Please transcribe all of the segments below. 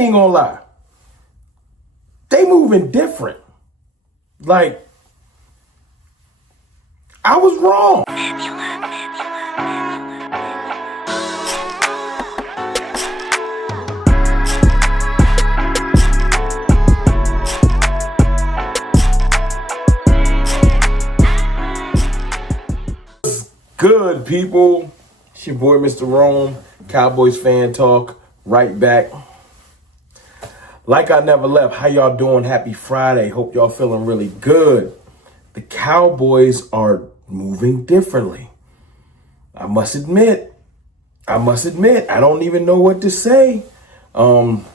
ain't gonna lie. They moving different. Like, I was wrong. Good people, it's your boy Mr. Rome, Cowboys fan talk, right back. Like I never left, how y'all doing? Happy Friday, hope y'all feeling really good. The Cowboys are moving differently. I must admit, I don't even know what to say. Wow.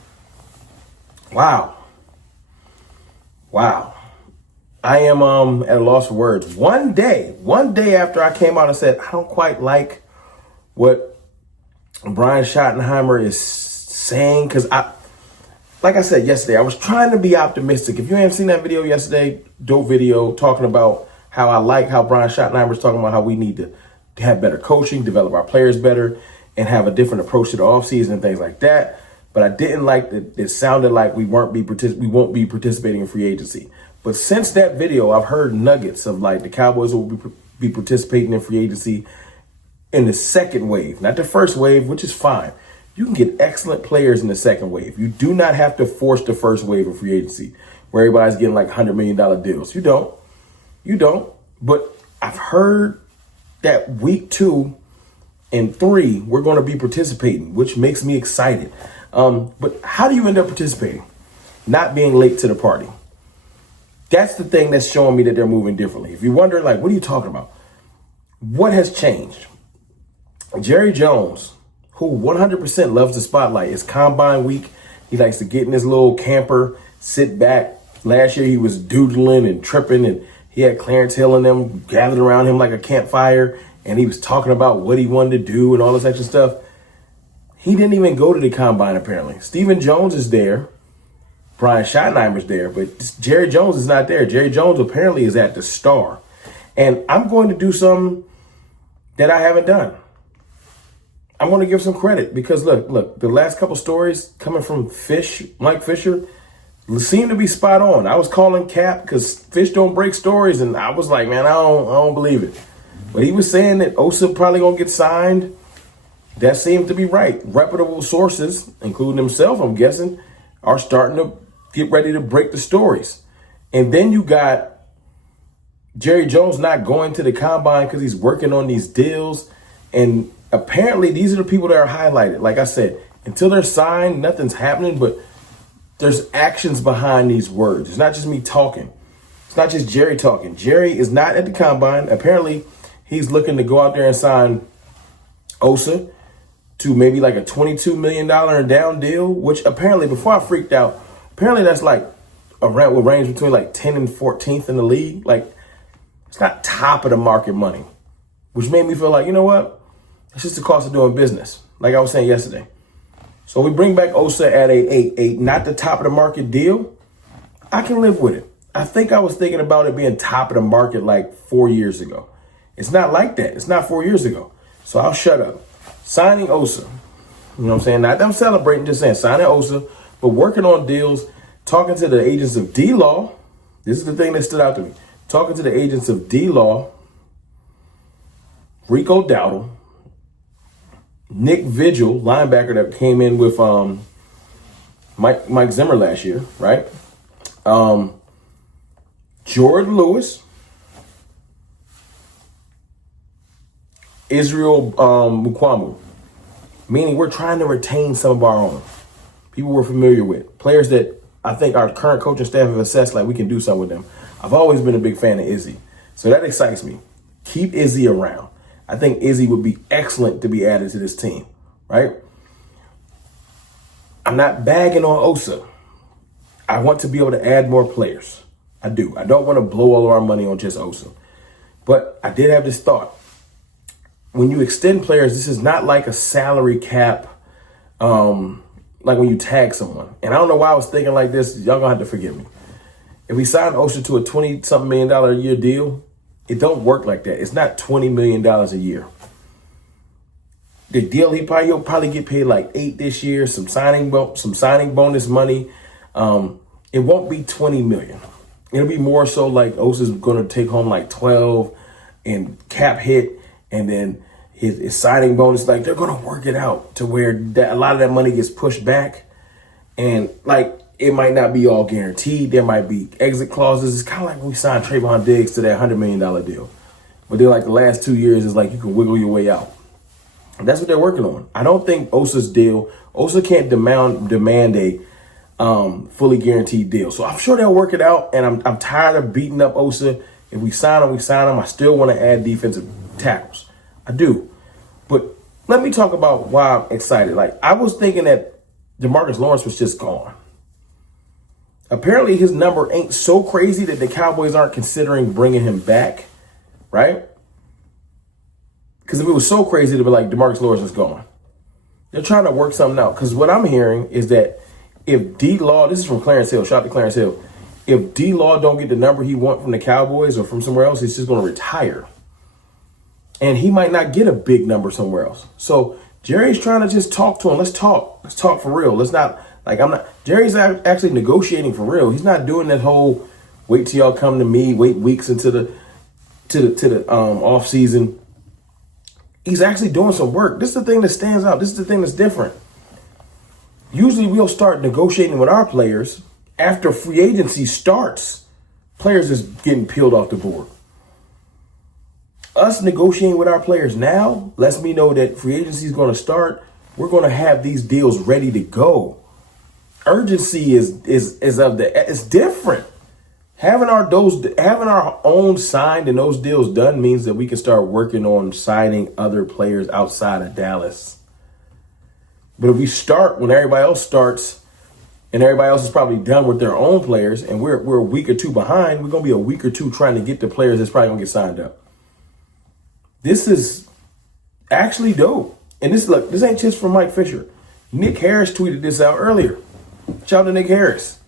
I am at a loss for words. One day after I came out and said, I don't quite like what Brian Schottenheimer is saying, because like I said yesterday, I was trying to be optimistic. If you haven't seen that video yesterday, dope video talking about how I like how Brian Schottenheimer is talking about how we need to have better coaching, develop our players better, and have a different approach to the offseason and things like that. But I didn't like that it sounded like we won't be participating in free agency. But since that video, I've heard nuggets of like the Cowboys will be participating in free agency in the second wave, not the first wave, which is fine. You can get excellent players in the second wave. You do not have to force the first wave of free agency where everybody's getting like $100 million deals. You don't. But I've heard that week 2 and 3, we're going to be participating, which makes me excited. But how do you end up participating? Not being late to the party. That's the thing that's showing me that they're moving differently. If you wonder, like, what are you talking about? What has changed? Jerry Jones, who 100% loves the spotlight, it's combine week. He likes to get in his little camper, sit back. Last year he was doodling and tripping, and he had Clarence Hill and them gathered around him like a campfire, and he was talking about what he wanted to do and all this extra stuff. He didn't even go to the combine, apparently. Stephen Jones is there. Brian Schottenheimer's there, but Jerry Jones is not there. Jerry Jones apparently is at the Star. And I'm going to do something that I haven't done. I'm going to give some credit because look, the last couple stories coming from Mike Fisher seem to be spot on. I was calling Cap because Fish don't break stories, and I was like, man, I don't believe it. But he was saying that Osa probably going to get signed. That seemed to be right. Reputable sources, including himself, I'm guessing, are starting to get ready to break the stories. And then you got Jerry Jones not going to the combine because he's working on these deals. And apparently these are the people that are highlighted. Like I said, until they're signed, nothing's happening, but there's actions behind these words. It's not just me talking. It's not just Jerry talking. Jerry is not at the combine. Apparently he's looking to go out there and sign Osa to maybe like a $22 million and down deal, which apparently, before I freaked out, apparently that's like around, will range between like 10th and 14th in the league. Like, it's not top of the market money, which made me feel like, you know what? It's just the cost of doing business, like I was saying yesterday. So we bring back Osa at a not the top of the market deal. I can live with it. I think I was thinking about it being top of the market like 4 years ago. It's not like that. It's not 4 years ago. So I'll shut up. Signing Osa, you know what I'm saying? Not them celebrating, just saying signing Osa, but working on deals, talking to the agents of D-Law. This is the thing that stood out to me. Talking to the agents of D-Law, Rico Dowdle, Nick Vigil, linebacker that came in with Mike Zimmer last year, right? Jordan Lewis, Israel Mukwamu, meaning we're trying to retain some of our own people we're familiar with, players that I think our current coaching staff have assessed like we can do something with them. I've always been a big fan of Izzy, so that excites me. Keep Izzy around. I think Izzy would be excellent to be added to this team, right? I'm not bagging on Osa. I want to be able to add more players. I do. I don't want to blow all of our money on just Osa. But I did have this thought. When you extend players, this is not like a salary cap, like when you tag someone. And I don't know why I was thinking like this. Y'all gonna have to forgive me. If we sign Osa to a $20-something million a year deal, it don't work like that. It's not $20 million a year. The deal he'll probably get paid like 8 this year. Some signing bonus money. It won't be 20 million. It'll be more so like Osa's going to take home like 12 and cap hit, and then his signing bonus. Like they're going to work it out to where a lot of that money gets pushed back, and like it might not be all guaranteed. There might be exit clauses. It's kind of like when we signed Trayvon Diggs to that $100 million deal, but then like the last 2 years is like you can wiggle your way out. And that's what they're working on. I don't think Osa can't demand a fully guaranteed deal. So I'm sure they'll work it out. And I'm tired of beating up Osa. If we sign him, we sign him. I still want to add defensive tackles. I do. But let me talk about why I'm excited. Like I was thinking that DeMarcus Lawrence was just gone. Apparently his number ain't so crazy that the Cowboys aren't considering bringing him back. Right? Because if it was so crazy to be like, DeMarcus Lawrence is gone. They're trying to work something out. Because what I'm hearing is that if D-Law, this is from Clarence Hill, shout out to Clarence Hill. If D-Law don't get the number he wants from the Cowboys or from somewhere else, he's just going to retire. And he might not get a big number somewhere else. So Jerry's trying to just talk to him. Let's talk. Let's talk for real. Let's not, like, Jerry's actually negotiating for real. He's not doing that whole wait till y'all come to me, wait weeks into the off season. He's actually doing some work. This is the thing that stands out. This is the thing that's different. Usually we'll start negotiating with our players after free agency starts. Players is getting peeled off the board. Us negotiating with our players now lets me know that free agency is going to start. We're going to have these deals ready to go. Urgency it's different. Having our own signed and those deals done means that we can start working on signing other players outside of Dallas. But if we start when everybody else starts and everybody else is probably done with their own players and we're a week or two behind, we're going to be a week or two trying to get the players that's probably going to get signed up. This is actually dope. And this ain't just from Mike Fisher. Nick Harris tweeted this out earlier. Shout out to Nick Harris.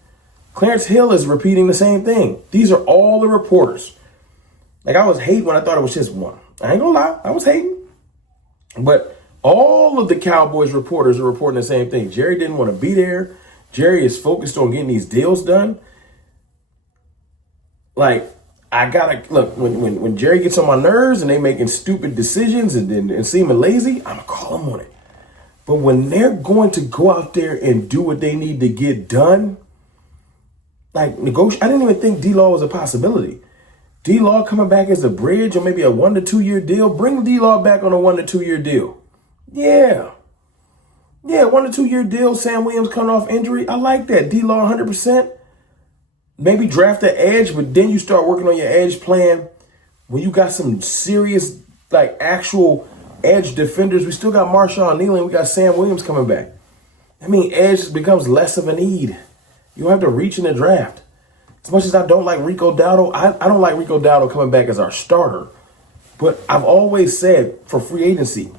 Clarence Hill is repeating the same thing. These are all the reporters. Like I was hating when I thought it was just one. I ain't gonna lie, I was hating. But all of the Cowboys reporters are reporting the same thing. Jerry didn't want to be there. Jerry is focused on getting these deals done. Like, I gotta look when Jerry gets on my nerves and they making stupid decisions and seeming lazy, I'm gonna call him on it. But when they're going to go out there and do what they need to get done, like negotiate, I didn't even think D-Law was a possibility. D-Law coming back as a bridge or maybe a 1 to 2 year deal. Bring D-Law back on a 1 to 2 year deal. Yeah, 1 to 2 year deal. Sam Williams coming off injury. I like that. D-Law 100%. Maybe draft the edge, but then you start working on your edge plan when you got some serious, like actual edge defenders. We still got Marshawn Neal and we got Sam Williams coming back. I mean, edge becomes less of a need. You don't have to reach in the draft. As much as I don't like Rico Dowdle, I don't like Rico Dowdle coming back as our starter. But I've always said for free agency,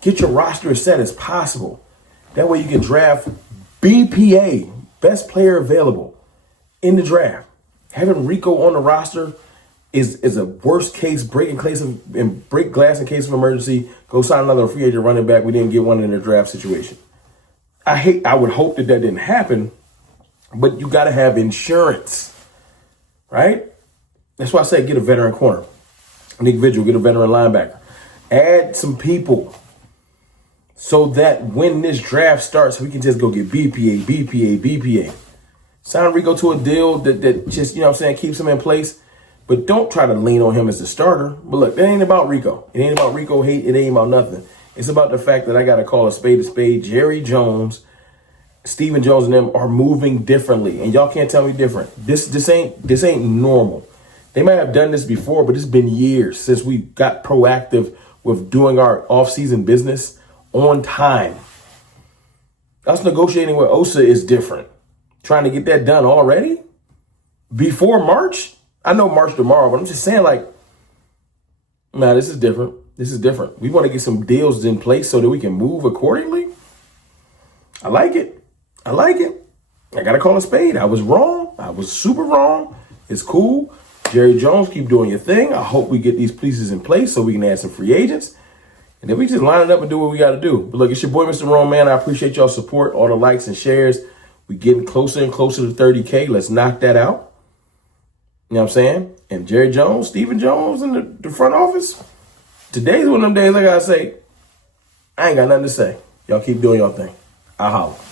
get your roster as set as possible. That way you can draft BPA, best player available, in the draft. Having Rico on the roster is a worst case, break glass in case of emergency. Go sign another free agent running back. We didn't get one in the draft situation. I would hope that didn't happen, but you got to have insurance, right? That's why I say get a veteran corner. Nick Vigil, get a veteran linebacker. Add some people so that when this draft starts, we can just go get BPA. Sign Rico to a deal that just, you know what I'm saying, keeps him in place. But don't try to lean on him as the starter. But look, it ain't about Rico. It ain't about Rico hate. It ain't about nothing. It's about the fact that I got to call a spade a spade. Jerry Jones, Stephen Jones and them are moving differently. And y'all can't tell me different. This ain't normal. They might have done this before, but it's been years since we got proactive with doing our off-season business on time. Us negotiating with Osa is different. Trying to get that done already? Before March? I know March tomorrow, but I'm just saying, like, nah, this is different. This is different. We want to get some deals in place so that we can move accordingly. I like it. I got to call a spade. I was wrong. I was super wrong. It's cool. Jerry Jones, keep doing your thing. I hope we get these pieces in place so we can add some free agents. And then we just line it up and do what we got to do. But look, it's your boy, Mr. Rome, man. I appreciate y'all support, all the likes and shares. We getting closer and closer to 30K. Let's knock that out. You know what I'm saying? And Jerry Jones, Stephen Jones in the front office. Today's one of them days I got to say, I ain't got nothing to say. Y'all keep doing your thing. I'll holler.